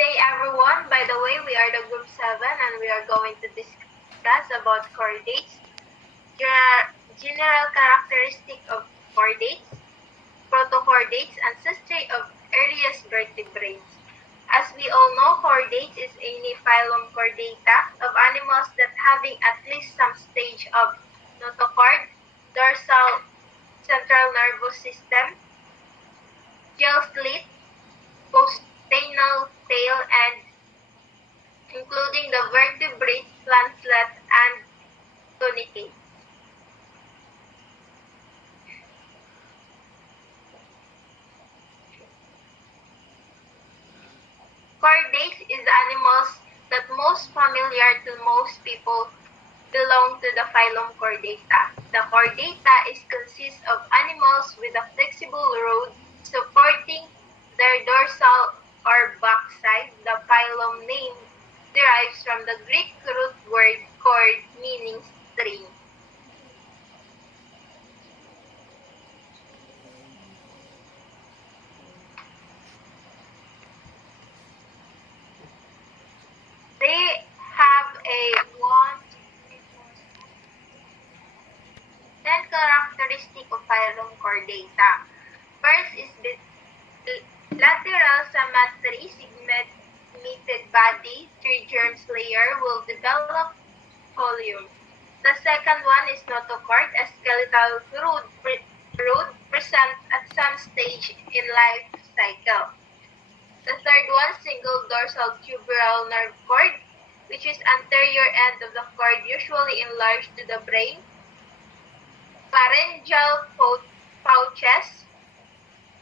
day, everyone. By the way, we are the Group 7 and we are going to discuss about chordates, general characteristic of chordates, protochordates, ancestry of earliest vertebrates. As we all know, chordates is a phylum Chordata of animals that having at least some stage of notochord, dorsal central nervous system, gill slit, postenal tail, and including the vertebrate, lancelet, and tunicate. Chordates is animals that most familiar to most people belong to the phylum Chordata. The Chordata is consists of animals with a flexible rod supporting their dorsal or backside. The phylum name derives from the Greek root word chord meaning string. They have a 10 characteristic of phylum Chordata. First is the lateral symmetry, segmented body, three germs layer will develop volume. The second one is notochord, a skeletal root present at some stage in life cycle. The third one, single dorsal tuberal nerve cord, which is anterior end of the cord, usually enlarged to the brain. Pharyngeal pouches,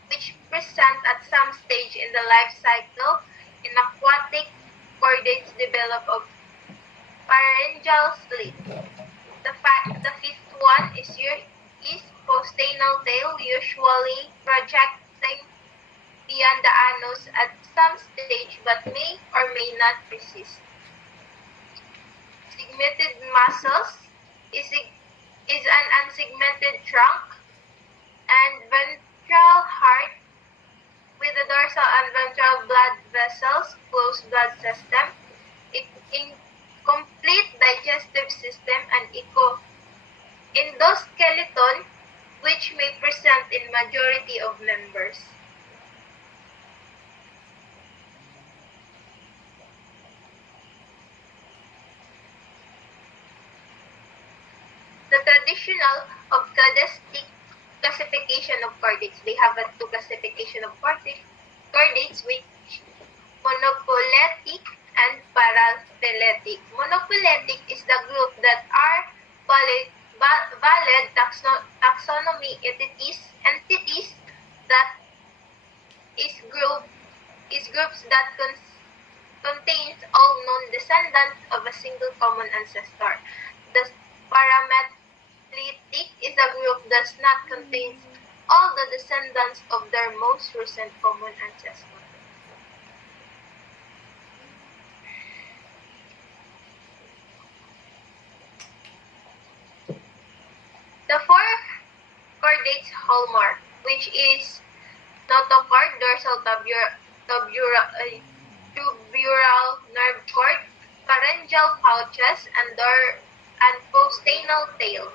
which present at some stage in the life cycle. In aquatic chordates develop of pharyngeal slit. The fifth one is postenal tail, usually projecting beyond the anus at some stage but may or may not persist. Segmented muscles is an unsegmented trunk and ventral heart with the dorsal and ventral blood vessels, closed blood system, complete digestive system, and endoskeleton, which may present in majority of members. The traditional of cadastic classification of chordates. They have two classification of chordates, which monophyletic and paraphyletic. Monophyletic is the group that are valid taxonomy entities that is groups that contains all known descendants of a single common ancestor. The paraphyletic is a group that does not contain all the descendants of their most recent common ancestor. The four chordates hallmark, which is notochord, dorsal tuberal nerve cord, pharyngeal pouches, and postenal tail.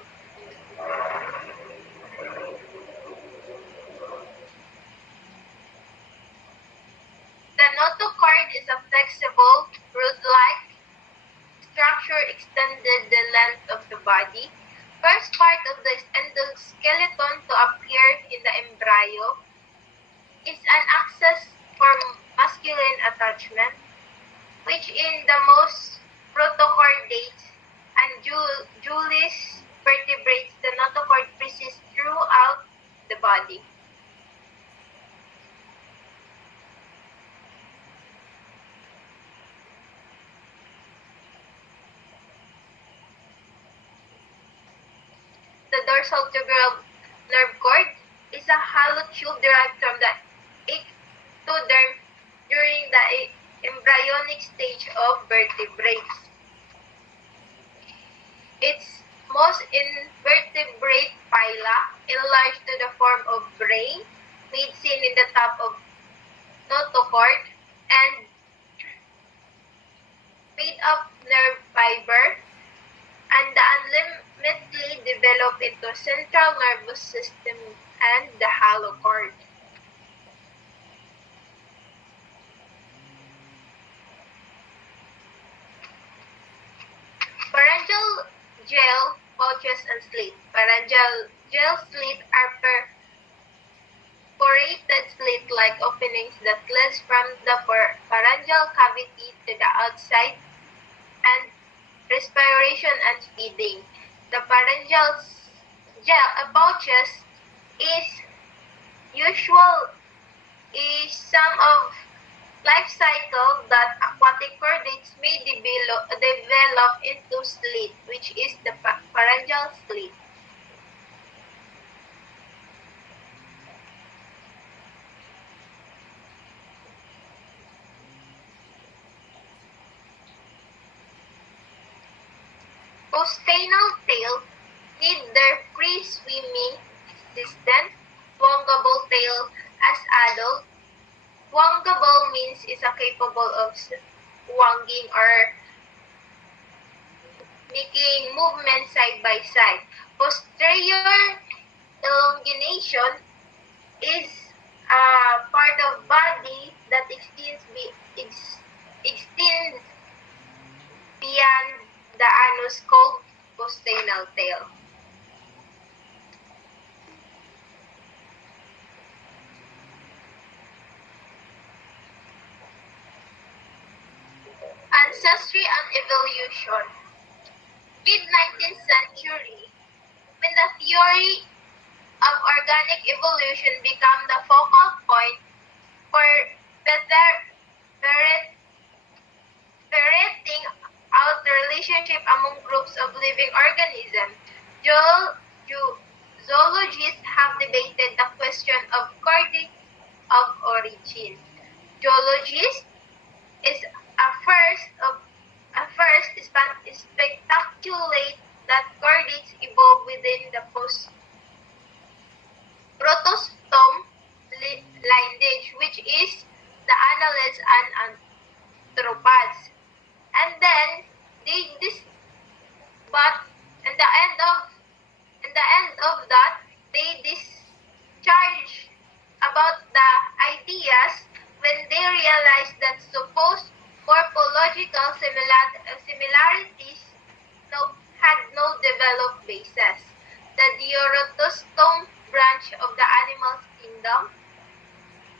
The notochord is a flexible, root-like structure extended the length of the body. First part of the endoskeleton to appear in the embryo is an axis for masculine attachment, which in the most protochordates and Julis vertebrates, the notochord persists throughout the body. The dorsal tuberal nerve cord is a hollow tube derived from the ectoderm during the embryonic stage of vertebrates. Its most invertebrate phyla, enlarged to the form of brain, made seen in the top of notochord, and made of nerve fiber, and the ultimately develop into central nervous system and the hollow cord. Pharyngeal gel pouches and slit. Pharyngeal gel slits are perforated slit-like openings that leads from the pharyngeal cavity to the outside and respiration and feeding. The pharyngeal gel pouches is usual is some of life cycle that aquatic chordates may develop into slit, which is the pharyngeal slit. Costanal tails need their free-swimming existence. Wongable tail as adult. Wongable means is capable of swinging or making movement side by side. Posterior elongation is a part of body that extends beyond the anus called costanal tail. Ancestry and evolution. Mid-19th century, when the theory of organic evolution became the focal point for ferreting out the relationship among groups of living organisms, zoologists have debated the question of chordates of origin. Zoologists is speculate that chordates evolved within the protostome lineage, which is the annelids and arthropods. And then but in the end of that, they discharge about the ideas when they realized that supposed morphological similarities had no developed basis. The Diorotostome branch of the animal kingdom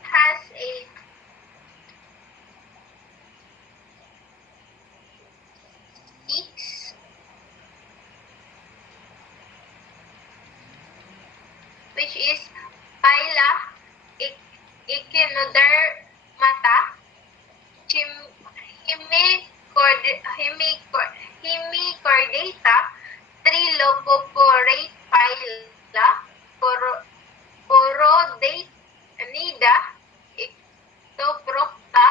has a six, which is phyla, Echinodermata, Hemichordata, Trilopoporate phyla, Chorodanida, Ectoprocta,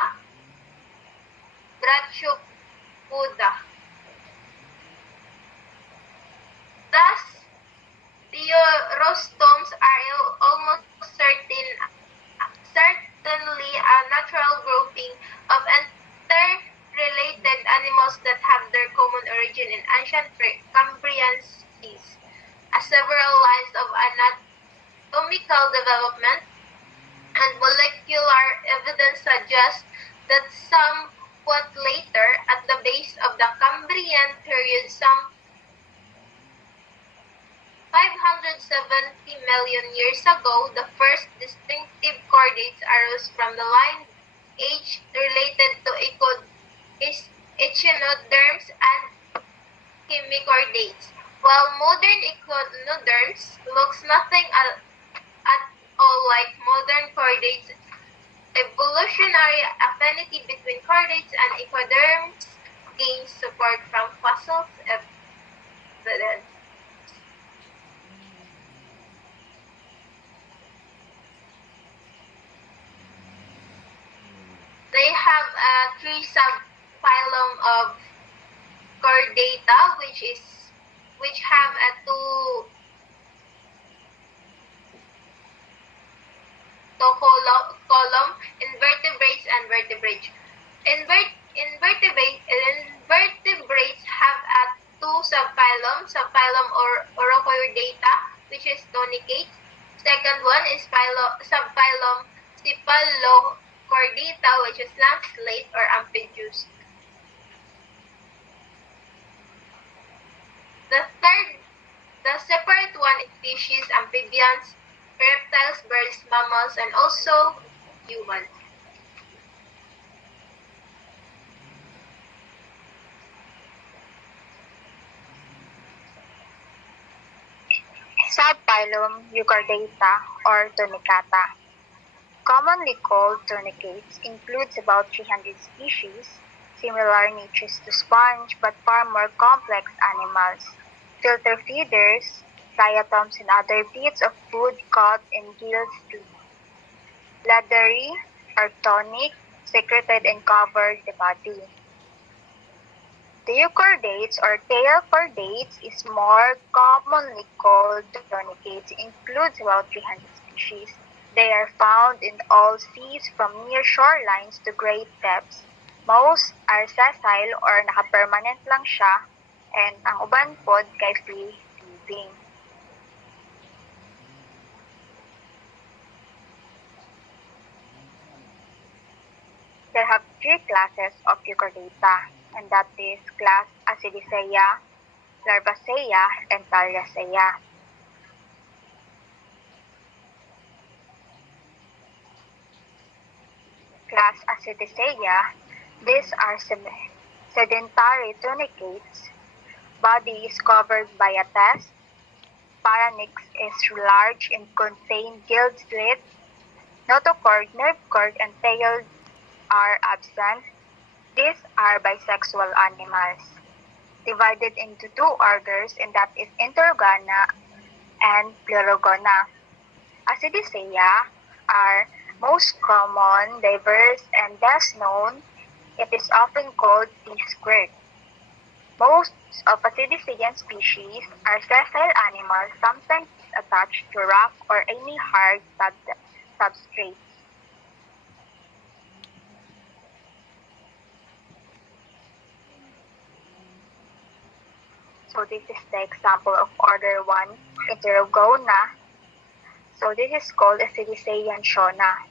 Brachiopoda. Thus, Diorostomes are almost certainly a natural grouping of interrelated animals that have their common origin in ancient Cambrian seas. As several lines of anatomical development and molecular evidence suggest that somewhat later, at the base of the Cambrian period, some 570 million years ago, the first distinctive chordates arose from the lineage related to echinoderms and hemichordates. While modern echinoderms looks nothing at all like modern chordates, evolutionary affinity between chordates and echoderms gains support from fossils evidence. They have a three subphylum of Chordata, which have a two column, invertebrates and vertebrates. Invertebrates have two subphylum, Orochordata, which is tunicates. Second one is subphylum Cephalochordata, which is lanceolate or amphibious. The separate one is species, amphibians, reptiles, birds, mammals, and also humans. Subphylum Euchordata or Tunicata, commonly called tunicates, includes about 300 species, similar natures to sponge but far more complex animals. Filter feeders, diatoms and other bits of food caught in gills sleep. Leathery or tonic, secreted and covered the body. The euchordates or tail chordates is more commonly called tunicates, includes about 300 species. They are found in all seas from near shorelines to great depths. Most are sessile or nakapermanent lang siya, and ang uban pod kay free living. There have three classes of euchordata, and that is class Acidicaea, Larvaceae, and Thaliaceae. Class Acidicaea, these are sedentary tunicates. Body is covered by a test. Pharynx is large and contain gilled slit. Notochord, nerve cord, and tail are absent. These are bisexual animals, divided into two orders, and that is Interrogona and Pleurogona. Acidicaea are most common, diverse, and best known. It is often called sea squirt. Most of Acidicaean species are sessile animals, sometimes attached to rock or any hard substrates. So this is the example of order 1, Interrogona. So this is called Acidicaean Shona.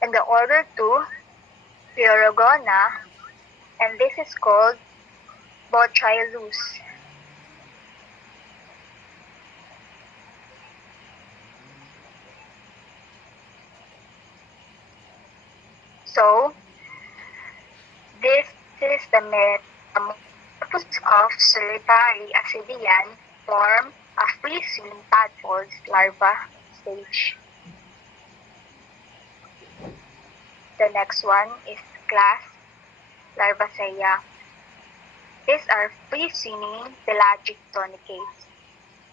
And the order 2, Pleurogona, and this is called Botrylus. So, this is the metamorphosis of solitary Ascidian form of free-swimming tadpoles larva stage. The next one is class Larvaceae. These are free-swimming pelagic tunicates.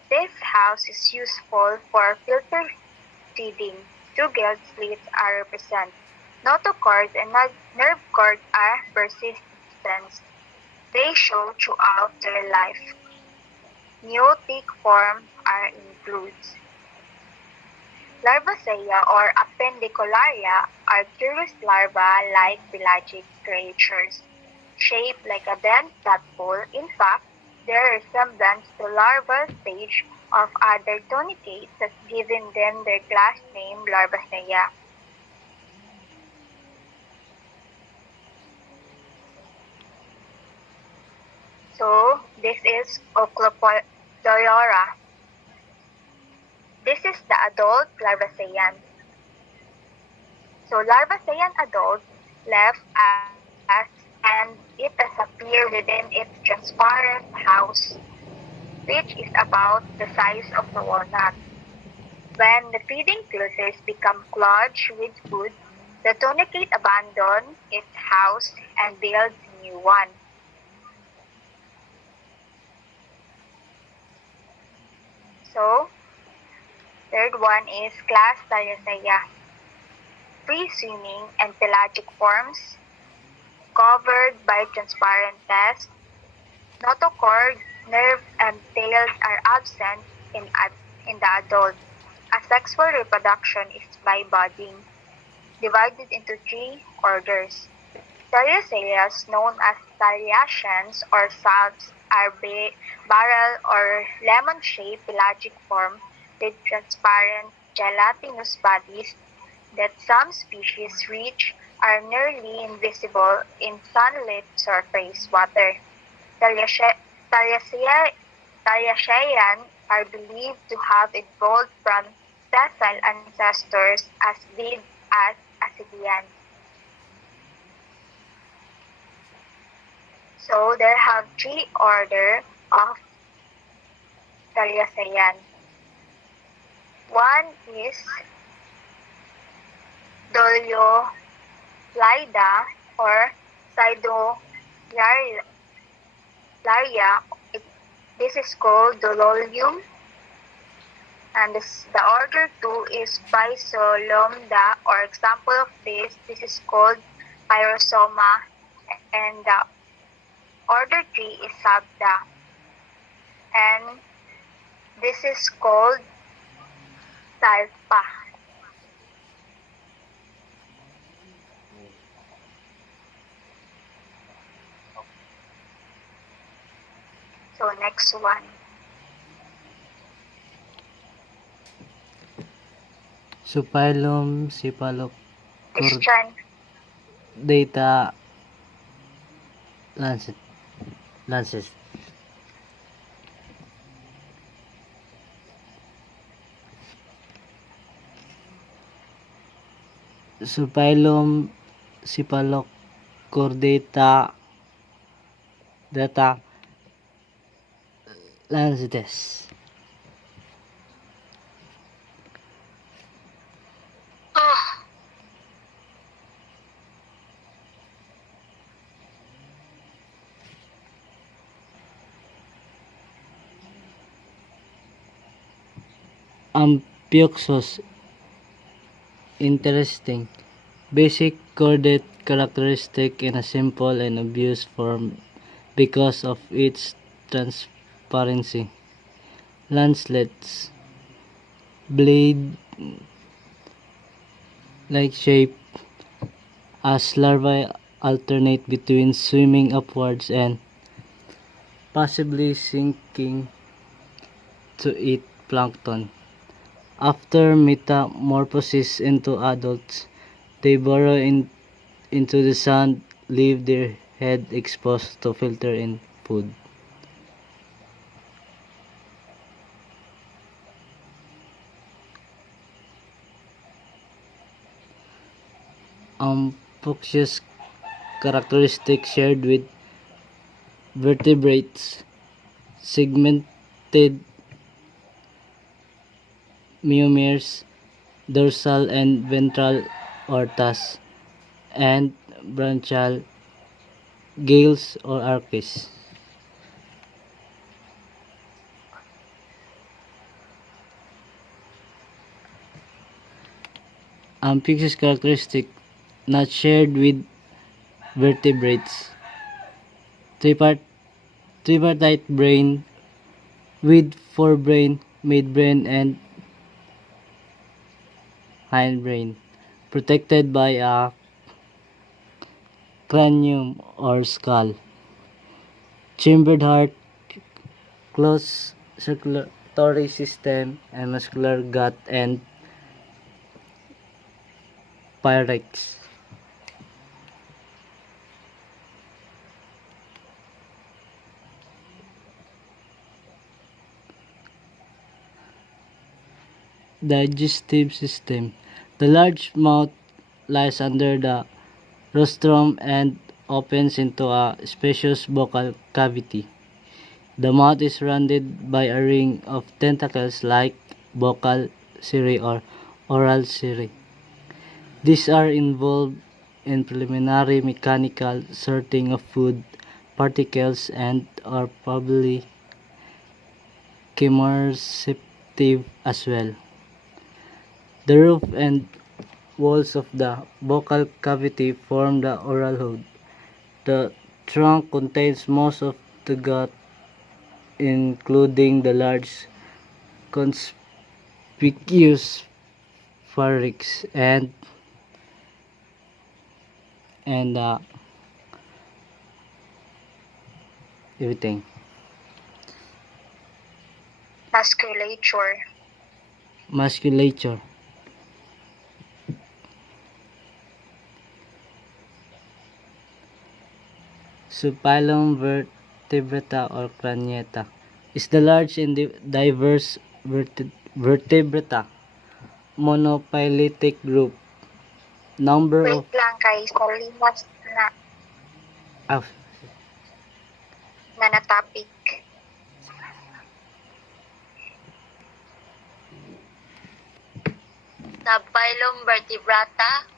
This house is useful for filter feeding. Two gilled slits are represented. Notochord and nerve cord are persistent. They show throughout their life. Neotic form are included. Larvaceae or Appendicularia are curious larva-like pelagic creatures, shaped like a bent tadpole. In fact, their resemblance to larval stage of other tunicates has given them their class name Larvaceae. So, this is Ochlopodiora. This is the adult Larvacean. So, Larvacean adult left as and it has appeared within its transparent house, which is about the size of a walnut. When the feeding filters become clogged with food, the tunicate abandons its house and builds a new one. So, third one is class Thaliaceae. Free-swimming and pelagic forms, covered by transparent test. Notochord, nerve, and tails are absent. in the adult. Asexual reproduction is by budding, divided into three orders. Thaliaceae, known as thaliaceans or salps, are barrel or lemon-shaped pelagic form with transparent gelatinous bodies that some species reach are nearly invisible in sunlit surface water. Thaliaceae Thaliaceae are believed to have evolved from sessile ancestors as did as Ascidians. So there have three order of Thaliaceae. One is Doliolida or Sidolaria. This is called Dololium. And the order 2 is Physolomda, or example of this is called Pyrosoma. And the order 3 is Sabda. And this is called Salpa. So next one. Phylum Cephalochordata Christian. Lancet. Phylum Cephalochordata data Lancetes. Amphioxus. Interesting. Basic chordate characteristic in a simple and obvious form because of its transparency. Lancelets. Blade-like shape as larvae alternate between swimming upwards and possibly sinking to eat plankton. After metamorphosis into adults, they burrow into the sand, leave their head exposed to filter in food. Amphioxus characteristic shared with vertebrates, segmented myomeres, dorsal and ventral aortas, and branchial gills or arches. Amphioxus characteristic not shared with vertebrates. Tripartite brain with forebrain, midbrain, and hindbrain, protected by a cranium or skull. Chambered heart, closed circulatory system, and muscular gut and pharynx. Digestive system. The large mouth lies under the rostrum and opens into a spacious vocal cavity. The mouth is surrounded by a ring of tentacles like vocal cirri or oral cirri. These are involved in preliminary mechanical sorting of food particles and are probably chemoreceptive as well. The roof and walls of the vocal cavity form the oral hood. The trunk contains most of the gut, including the large conspicuous pharynx and everything. Musculature. Musculature. Subphylum vertebrata or craniata is the large and diverse vertebrata monophyletic group. Number Wait of lang kay sa limas of na topic. Subphylum Vertebrata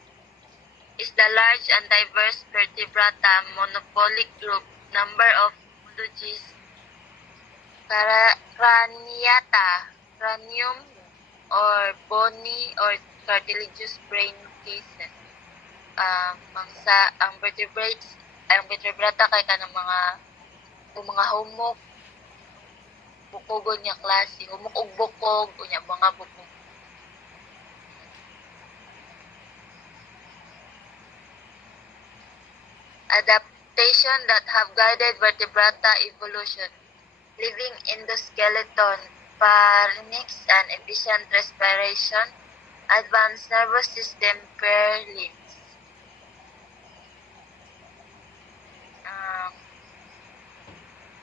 is the large and diverse vertebrata monophyletic group. Number of homologies: Craniata, cranium or bony or cartilaginous brain cases. Ang vertebrata kay kanang mga humok, bukogon niya klase, humok ug bukog unya mga bukog. Adaptation that have guided vertebrata evolution: living endoskeleton, pharynx and efficient respiration, advanced nervous system, pair limbs.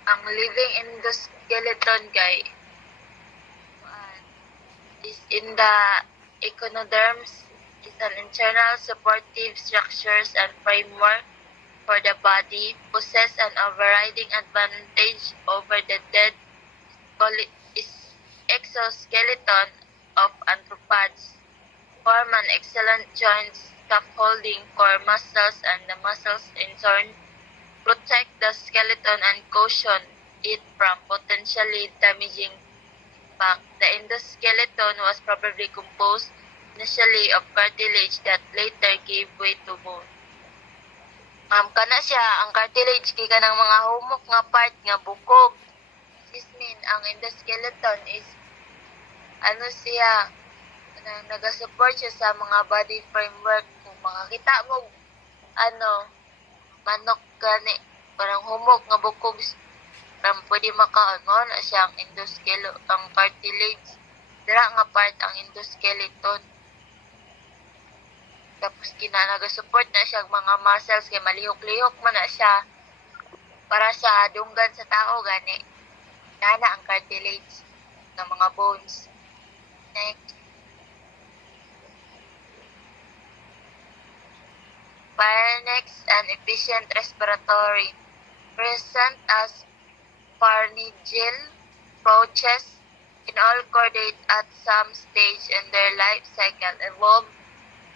Ang living endoskeleton kay is in the echoderms, is an internal supportive structures and framework for the body, possess an overriding advantage over the dead exoskeleton of arthropods, form an excellent joint scaffolding for muscles, and the muscles in turn protect the skeleton and cushion it from potentially damaging impact. The endoskeleton was probably composed initially of cartilage that later gave way to bone. Kana siya, ang cartilage kay kanang mga humok nga part nga bukog. This mean ang endoskeleton is siya, nagasupport siya sa mga body framework. Kung makakita mo manok gani, parang humok nga bukog, parang pwede makaon mo na siya ang ang cartilage. Dira nga part ang endoskeleton. Tapos nagasupport na siya mga muscles kay malihok-lihok man na siya para sa dunggan sa tao gani. Nana ang cartilage ng mga bones. Next. Pharynx and efficient respiratory. Present as pharyngeal pouches in all chordate at some stage in their life cycle, evolved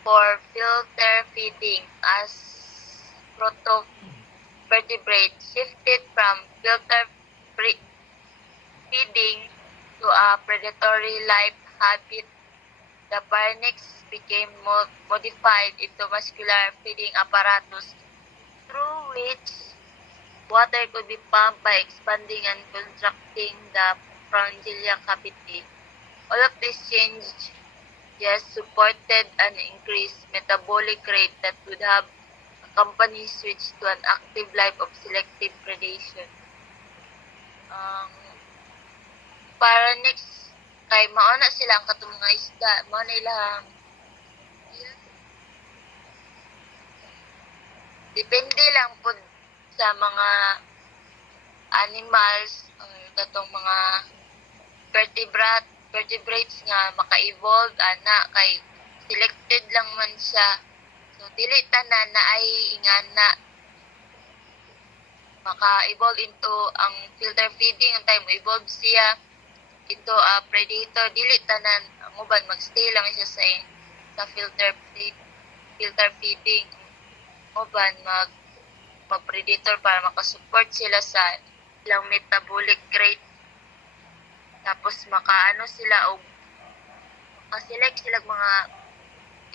for filter feeding as protovertebrate, shifted from filter feeding to a predatory life habit. The pharynx became modified into muscular feeding apparatus through which water could be pumped by expanding and contracting the pharyngeal cavity. All of these changes supported an increased metabolic rate that would have accompanied switch to an active life of selective predation. Pharynx kay mao na sila ang katong mga isda, mao na ilang depende lang po sa mga animals or katong mga vertebrates nga maka-evolve ana kay selected lang man siya. So dili tanan na ay ingana maka-evolve into ang filter feeding, ang time evolve siya into a predator. Dili tanan, ang uban magstay lang siya sa filter feeding. Uban mag-predator para makasupport sila sa ilang metabolic rate. Tapos makaano sila o makaselect sila mga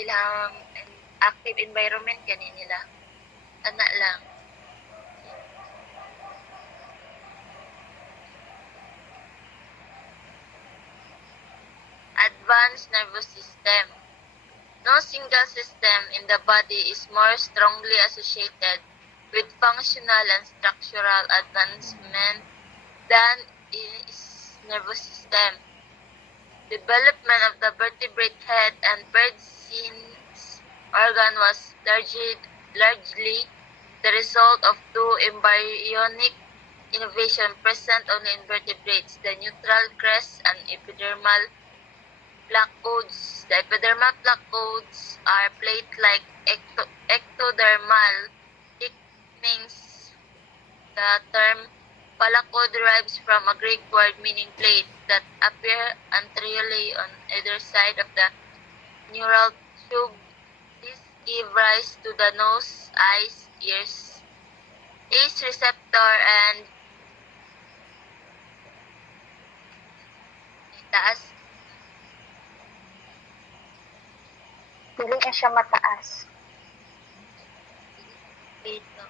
ilang active environment gani nila. Ana lang. advanced nervous system. No single system in the body is more strongly associated with functional and structural advancement than is nervous system. Development of the vertebrate head and Bernstein's organ was largely the result of two embryonic innovations present only in vertebrates, the neutral crest and epidermal placodes. The epidermal placodes are plate-like ectodermal thickenings. The term palacode derives from a Greek word meaning plate that appear anteriorly on either side of the neural tube. This gives rise to the nose, eyes, ears, taste receptor, and taas. Dili na siya mataas. Dito.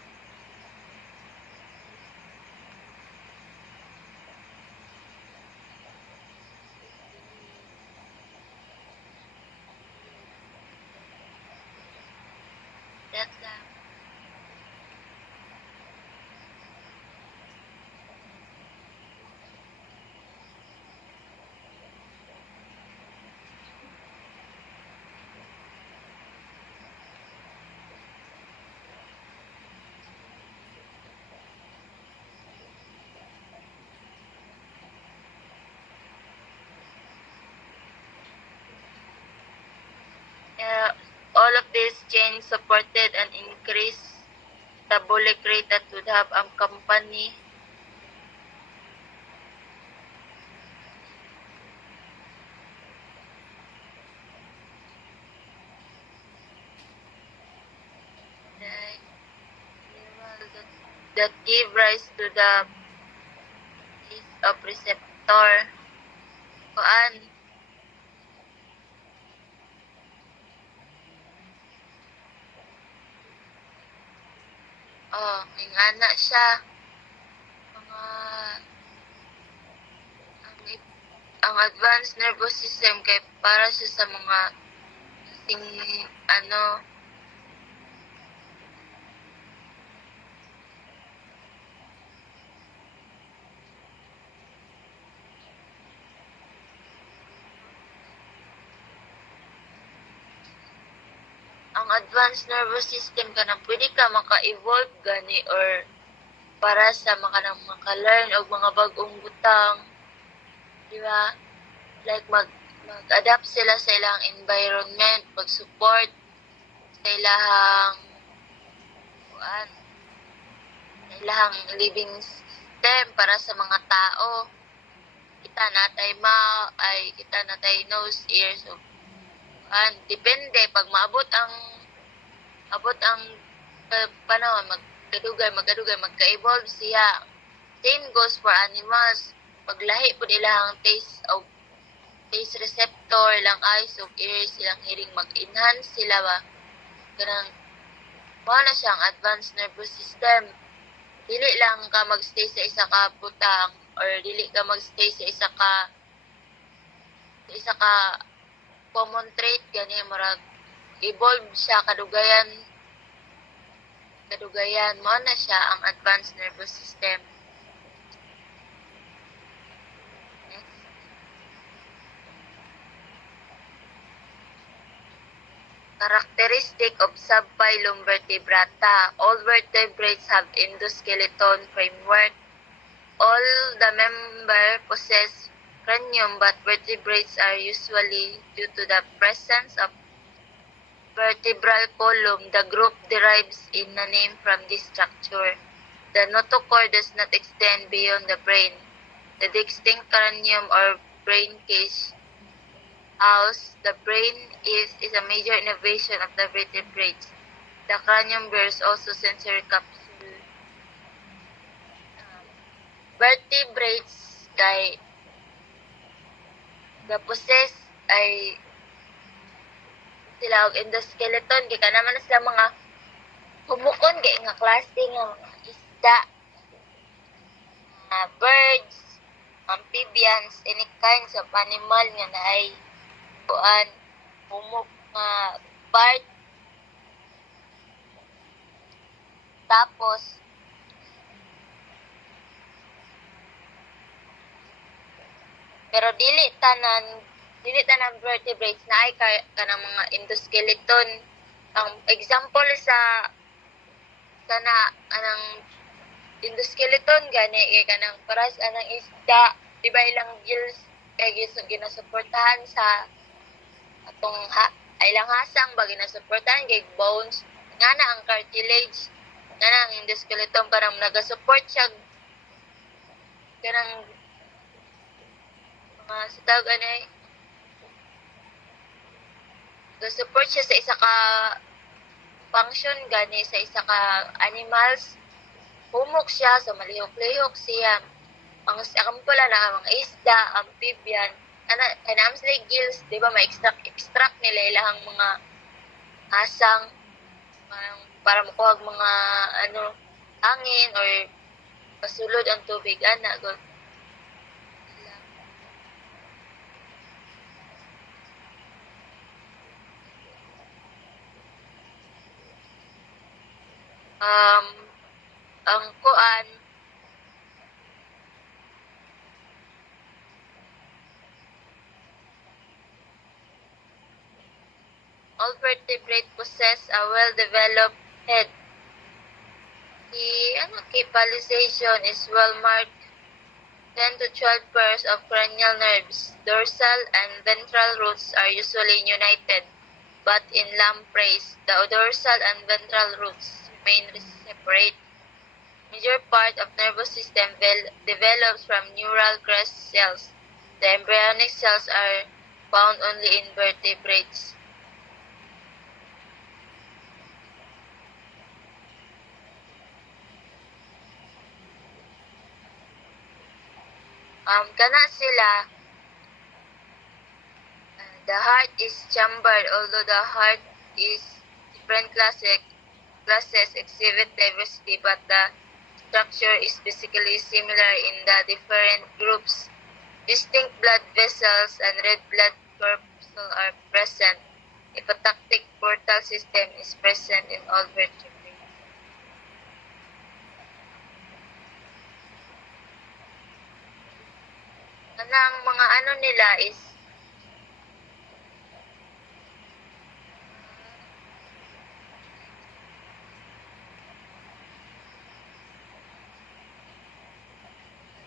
That's that. All of these chains supported an increased metabolic rate that would have accompanied that give rise to the release of receptor. Kuan, ingana siya. Mga, ang advanced nervous system kay para siya sa mga sing, ang advanced nervous system ka na pwede ka maka-evolve gani or para sa maka-learn og mga bag-ong butang, di ba? Like mag-adapt sila sa ilang environment, mag-support sa ilang kuan, sa ilang living system para sa mga tao. Kita natay kita natay nose, ears, o depende pag maabot ang panahon magka-evolve siya. Same goes for animals. Paglahi po nilang taste receptor, ilang eyes o ears, ilang hearing, mag-enhance sila ba. Ganang na siyang advanced nervous system. Dili lang ka magstay sa isa ka butang or dili ka magstay sa isa ka common trait gani murag evolve siya kadugayan mo na siya ang advanced nervous system. Next. Characteristic of subphylum Vertebrata. All vertebrates have endoskeleton framework. All the member possess cranium, but vertebrates are usually due to the presence of vertebral column. The group derives in a name from this structure. The notochord does not extend beyond the brain. The distinct cranium or brain cage house the brain is a major innovation of the vertebrates. The cranium bears also sensory capsule. Vertebrates kay the possess ay sila og endoskeleton kay kana man sila mga humukon kay nga klase nga mga isda, birds, amphibians, any kinds of animal nga naay kuan humok nga part. Tapos pero dili tanan vertebrates na ay kanang mga endoskeleton. Ang example sa kana anang endoskeleton gani kay kanang paras anang isda, di ba ilang gills kay ginasuportahan sa atong ilang hasang ba ginasuportahan kay bones ngana ang cartilage ngana ang endoskeleton parang naga-support siya kanang mga sa tawag anay nag-support siya sa isa ka function gani sa isa ka animals. Humok siya, so malihok-lihok siya. Ang pula na mga isda, amphibian, kanam sila gills, di ba, ma-extract nila ilang mga asang para makuha mga hangin or pasulod ang tubig, good. Ang kuan all vertebrate possess a well-developed head. The capitalization is well marked. 10 to 12 pairs of cranial nerves, dorsal and ventral roots are usually united, but in lampreys, the dorsal and ventral roots remain separate. Major part of nervous system develops from neural crest cells. The embryonic cells are found only in vertebrates. Kana sila, the heart is chambered, although the heart is different classes exhibit diversity, but the structure is basically similar in the different groups. Distinct blood vessels and red blood corpuscle are present. Hepatoctic portal system is present in all vertebrates. Ang mga nila is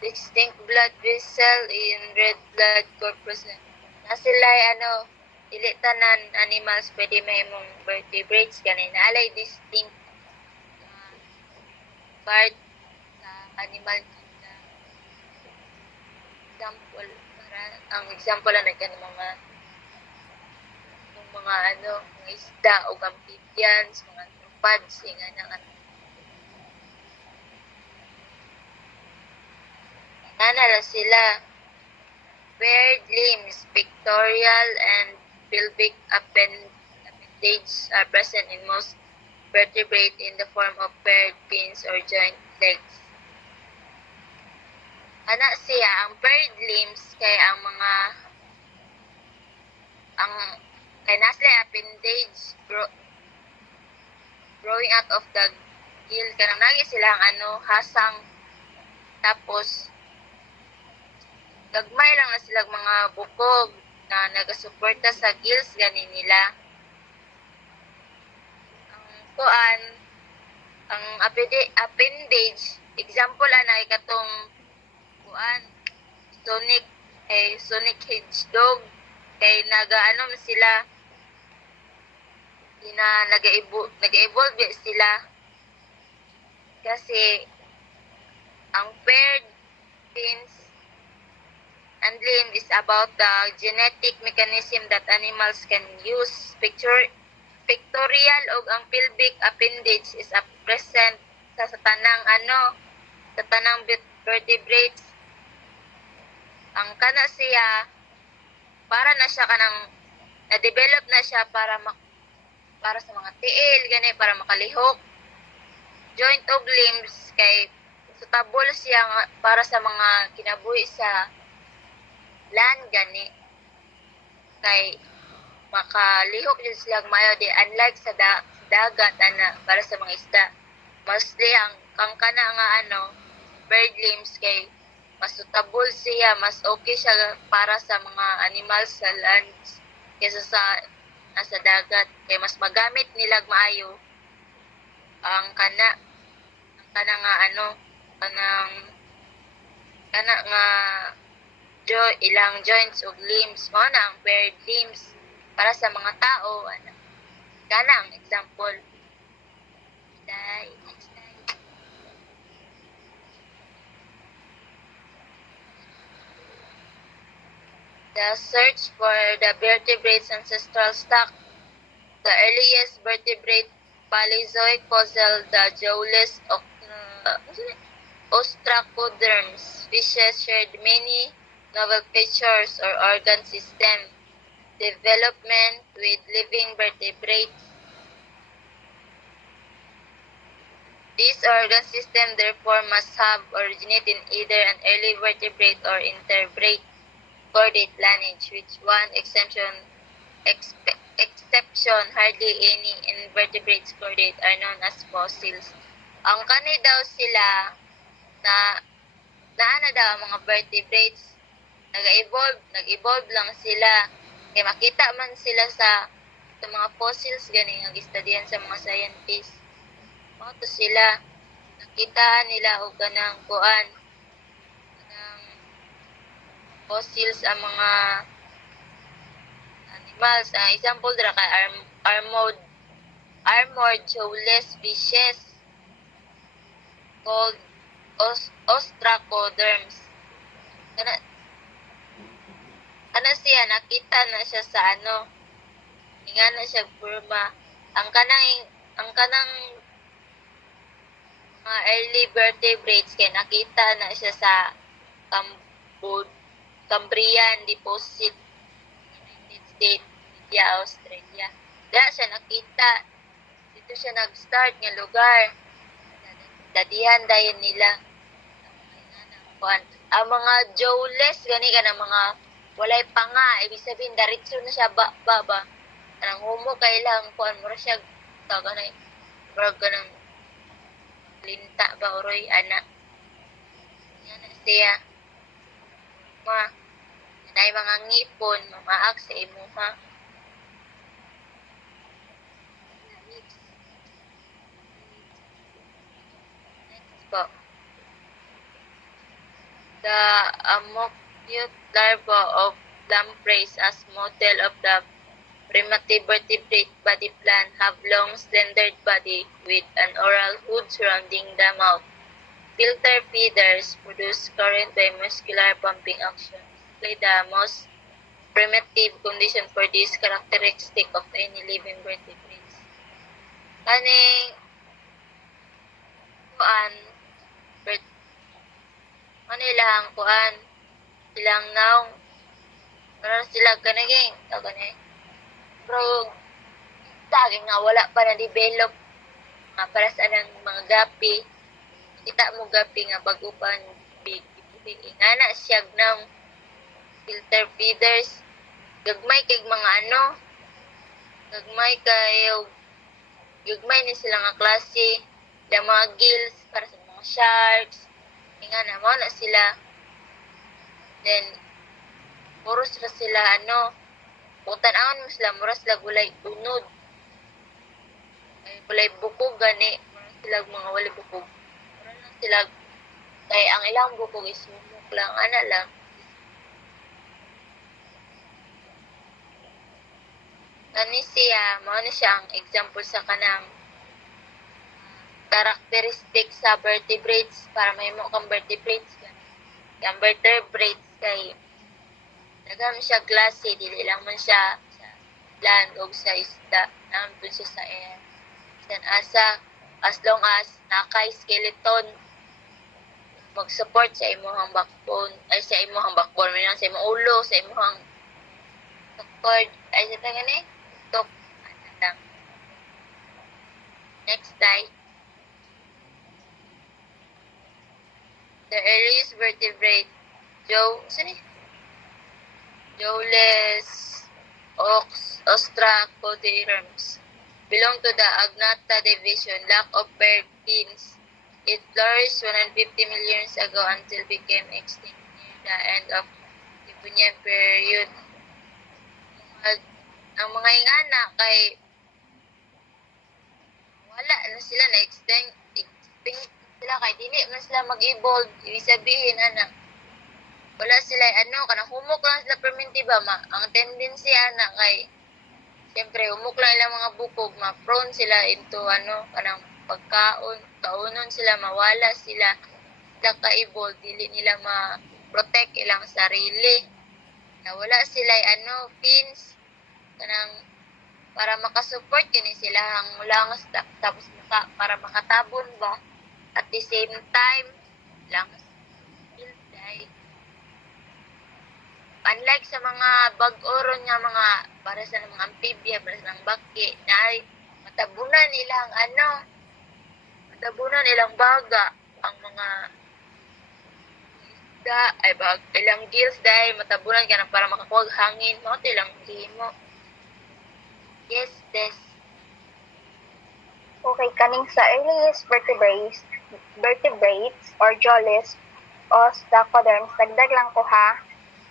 distinct blood vessel in red blood corpuscle. Na sila dili tanan animals pwede mahimong vertebrates kanina alay distinct part sa animal kingdom. Example para ang example na mga mga isda o amphibians, mga arthropods nang nala sila. Paired limbs, pectoral and pelvic appendage are present in most vertebrates in the form of paired fins or joint legs. Siya, ang paired limbs kay kay nasla appendage growing out of the gill kanang nagi silang hasang tapos gagmay lang na silang mga bukog na nagasuporta sa gills gani nila. Ang appendage example na katong sonic hedgehog kay sila nag-evolve sila kasi ang paired fins and limb is about the genetic mechanism that animals can use. Pectoral o ang pelvic appendage is present sa tanang vertebrates. Ang siya para na siya kanang na-develop na siya para sa mga tiil gani para makalihok. Joint of limbs kay suitable siya para sa mga kinabuhi sa land gani. kay makalihok yun sila mayo di unlike sa dagat ana para sa mga isda. Mostly ang kana nga bird limbs kay mas suitable siya, mas okay siya para sa mga animals sa land kaysa sa nasa dagat kay mas magamit nila maayo ang kana nga kana nga ilang joints ug limbs mo na ang bird limbs para sa mga tao kana ang example. Next slide. The search for the vertebrates ancestral stock. The earliest vertebrate Paleozoic fossil, the jawless ostracoderms species shared many novel features or organ system development with living vertebrates. This organ system therefore must have originated in either an early vertebrate or invertebrate chordate lineage, which one exception hardly any invertebrates chordate are known as fossils. Ang kani daw sila na naana daw ang mga vertebrates nag-evolve lang sila kay makita man sila sa mga fossils gani nga gistudyan sa mga scientists. Mao to sila nakita nila og kanang kuan kanang fossils ang mga animals. Example dira kay armored jawless species called ostracoderms. Kana siya nakita na siya sa nga na siya forma. Ang kanang mga early vertebrates kay nakita na siya sa Cambrian deposit United States, India, Australia. Dahil siya nakita, dito siya nag-start nga lugar. Dadihan dayon nila. Ang mga jawless gani ka ng mga walay panga, ibig sabihin diretso na siya baba. Anang humo kay lang kuan mo siya ganay. Brag ganang linta ba oroy ana. Yan na siya. Nay mga ngipon mamaak sa imuha. Next po. The amocute larva of lampreys as model of the primitive vertebrate body plan have long slender body with an oral hood surrounding the mouth. Filter feeders produce current by muscular pumping action. Play the most primitive condition for this characteristic of any living vertebrates. Kaning kuan ilang kuan ilang naong para sila kanaging pero daging nga wala pa na develop para sa anang mga gapi kita mo gapi nga bago pa big ana siyag ng filter feeders gagmay kay mga gagmay ni sila nga klase da mga gills para sa mga sharks nga na mo na sila then puros na sila kung tanawon mo sila mura sila gulay unod ay gulay bukog gani mura sila mga wali bukog mura lang sila kay ang ilang bukog is humok lang ana lang kani siya mao na siya ang example sa kanang characteristic sa vertebrates para mahimo kang vertebrates kang vertebrates kay daghan siya klase dili lang man siya sa land o sa isda nandun siya sa air then as long as nakay skeleton mag-support sa imong backbone ay sa imong backbone man sa imong ulo sa imong support ay sa gani tok lang. Next slide. The earliest vertebrate jawless Ostracoderms belong to the Agnatha division. Lack of paired fins. It flourished 150 million years ago until became extinct near the end of Devonian period. Ang mga ingana kay wala na sila na extinct sila kay dili man sila mag-evolve. Ibig sabihin wala sila kanang humok lang sila permintiba ang tendency kay siyempre humok lang ilang mga bukog ma-prone sila into kanang kaunon sila mawala sila ka-evolve dili nila ma-protect ilang sarili na wala sila fins kanang para makasupport kini sila ang langas tapos para makatabon ba at the same time langas unlike sa mga bag-oron nga mga para sa mga amphibia, para sa mga baki, na matabunan nilang baga ang mga isda, ilang gills dahil matabunan ka na para makakuha hangin, mga ilang himo. Yes, Des. Okay, kaning sa earliest vertebrates or jawless ostracoderms, dagdag lang ko ha.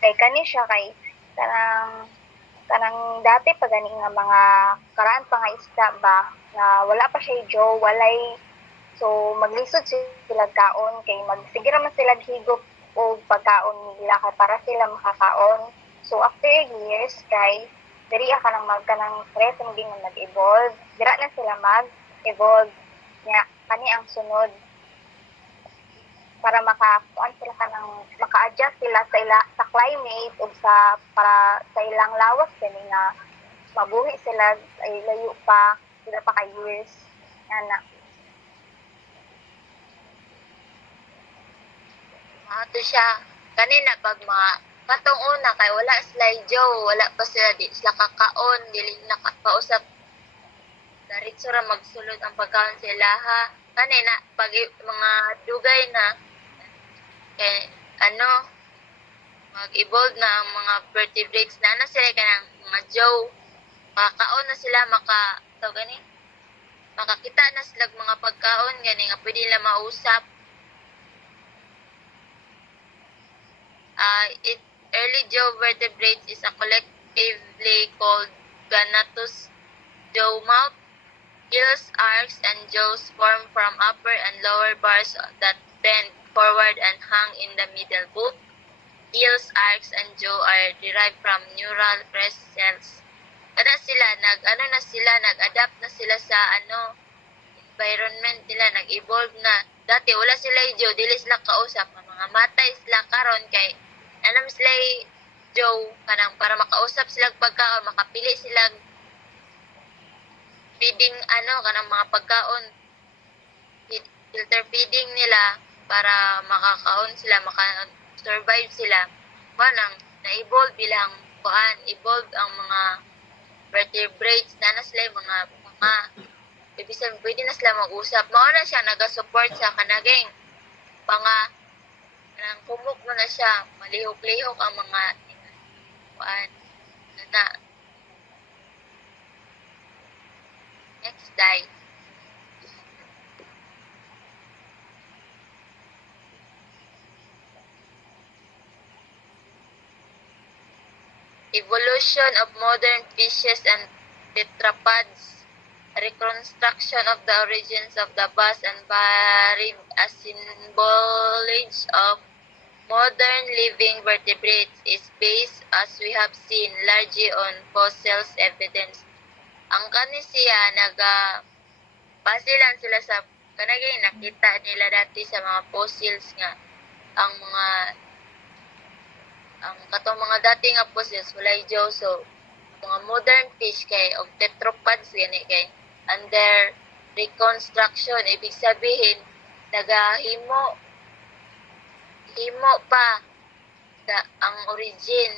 Kay kani siya kay kanang dati pa gani nga mga karaan pa nga isda ba na wala pa siya jaw, walay so maglisod sila kaon kay magsigira man sila higop og pagkaon nila kay para sila makakaon. So after years kay diri ka nang magkanang threatening din nga mag-evolve. Dira na sila mag-evolve nya kani ang sunod para maka-adjust sila sa climate ug para sa ilang lawas kani nga mabuhi sila ay layo pa sila pa ka years ana. Ato siya kanina pag katong una kay wala sila jaw, wala pa sila di sila kakaon, dili nakapausap diretso ra magsulod ang pagkaon sila ha. Kanina pag mga dugay na kay mag-evolve na ang mga vertebrates na sila kanang mga jaw, makakaon na sila makakita na sila mga pagkaon gani nga pwede nila mausap. Early jaw vertebrates is a collectively called Ganatus jaw mouth. Gills, arcs, and jaws form from upper and lower bars that bend forward and hang in the middle. Both gills, arcs, and jaw are derived from neural crest cells. Nag-adapt na sila sa environment nila, nag-evolve na. Dati wala sila jaw, dili sila kausap, mga matay sila karon kay sila jaw kanang para makausap sila pagkaon, makapili sila feeding kanang mga pagkaon, filter feeding nila para makakaon sila, maka-survive sila. Manang na-evolve evolve ang mga vertebrates na sila mga ibig sabihin pwede na sila mag-usap. Mao na siya naga-support sa kanaging kumuk mo na siya, malihok-lihok ang mga next slide. Evolution of modern fishes and tetrapods. Reconstruction of the origins of the vast and varied assemblage of modern living vertebrates is based, as we have seen, largely on fossils evidence. Ang kanisiya basilan sila sa kanagay nakita nila dati sa mga fossils nga ang katong mga dati nga fossils walay jaw, so mga modern fish kay og tetrapods gani kay under reconstruction ibig sabihin himo pa ang origin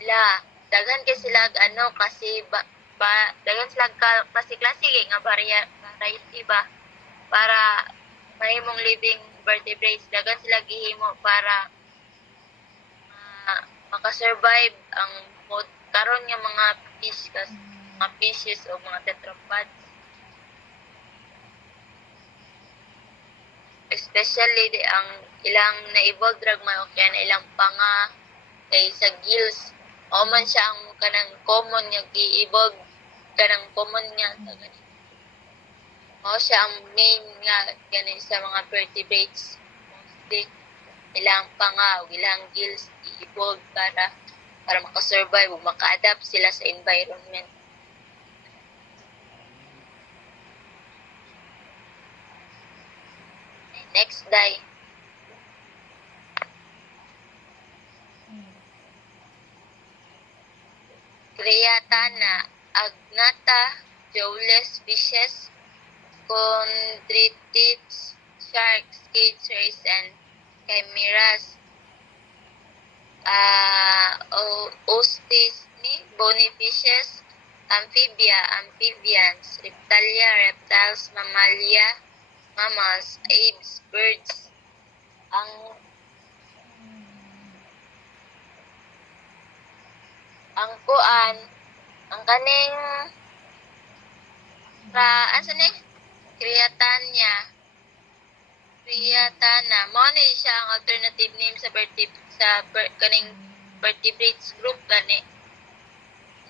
nila. Daghan kay sila kasi daghan sila klase nga variety ba para mahimong living vertebrates. Daghan sila gihimo para makasurvive ang karon nga mga fish kas mga fishes o mga tetrapods. Especially di ang ilang na-evolve drug man o kaya na ilang panga kay sa gills. O man siya ang kanang common nga gi-evolve kanang common nga sa gani. O siya ang main nga gani sa mga vertebrates. Mostly ilang panga o ilang gills i-evolve para makasurvive o maka-adapt sila sa environment. Next die. Creatana, Agnatha, jawless fishes, chondrichthyes, sharks, cage rays, and chimeras. Ostis, bony fishes, amphibia, amphibians, reptalia, reptiles, mammalia, mammals, apes, birds. Ang kuan, ang kaning asa ni? Creatana. Mao ni siya ang alternative name sa kaning vertebrates group gani.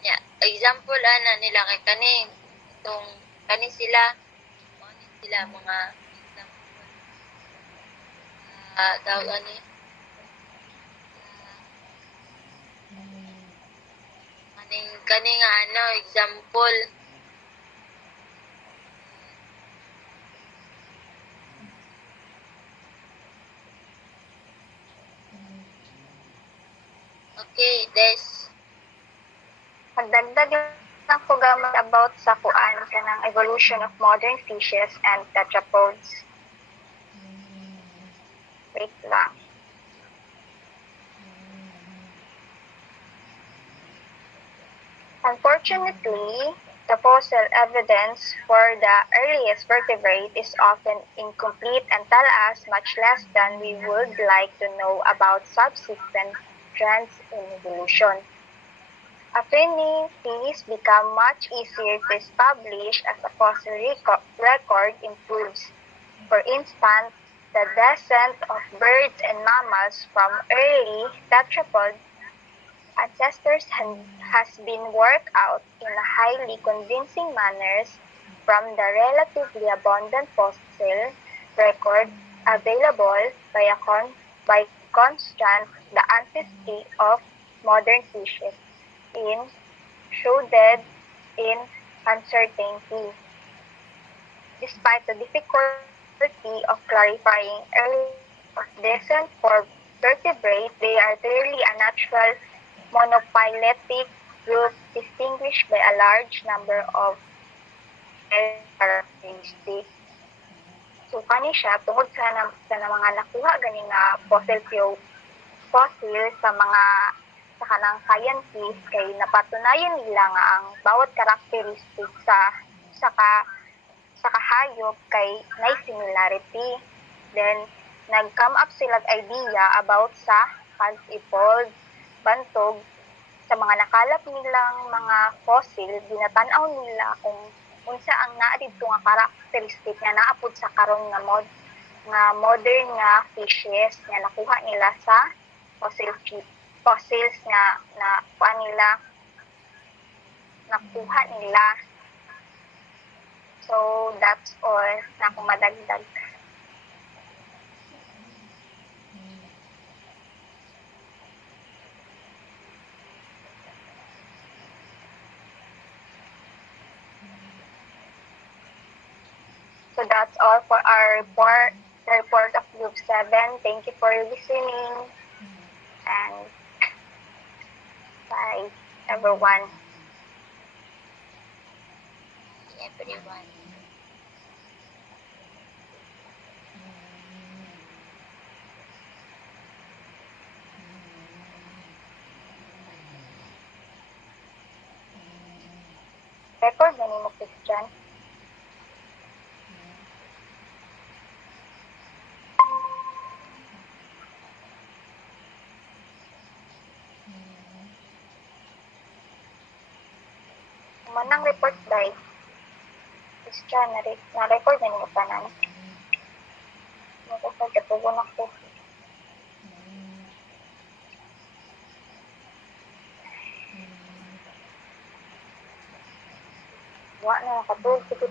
Ya, example ana nila kay kaning kani sila mao ni sila mga example. Tawag ani kaning example. Okay, this. Magdagdag lang ko gamit about sa kuan kanang evolution of modern fishes and tetrapods. Wait lang. Unfortunately, the fossil evidence for the earliest vertebrate is often incomplete and tell us much less than we would like to know about subsequent trends in evolution. Affinities become much easier to establish as a fossil record improves. For instance, the descent of birds and mammals from early tetrapod ancestors has been worked out in a highly convincing manner from the relatively abundant fossil record available by contrast the ancestry of modern fishes in shrouded in uncertainty. Despite the difficulty of clarifying early descent for vertebrates, they are clearly a natural monophyletic group distinguished by a large number of characteristics. So, kani siya, tungod sa mga nakuha gani nga fossil sa mga sa kanang scientists kay napatunayan nila nga ang bawat characteristic sa kahayop kay may similarity. Then, nag-come up sila idea about sa pag-evolve bantog sa mga nakalap nilang mga fossil, ginatanaw nila kung unsa ang naa didto nga characteristic nga naapod sa karon nga modern nga fishes nga nakuha nila sa fossils nga nakuha nila. So that's all na akong madagdag. So that's all for our report of Group 7. Thank you for listening. And bye, everyone. Everyone. Record na ni mo, Christian. Manang report day. Isya, na-record na niyo pa na. Nag-record, katugon ako. Wa na, katulog, sigod.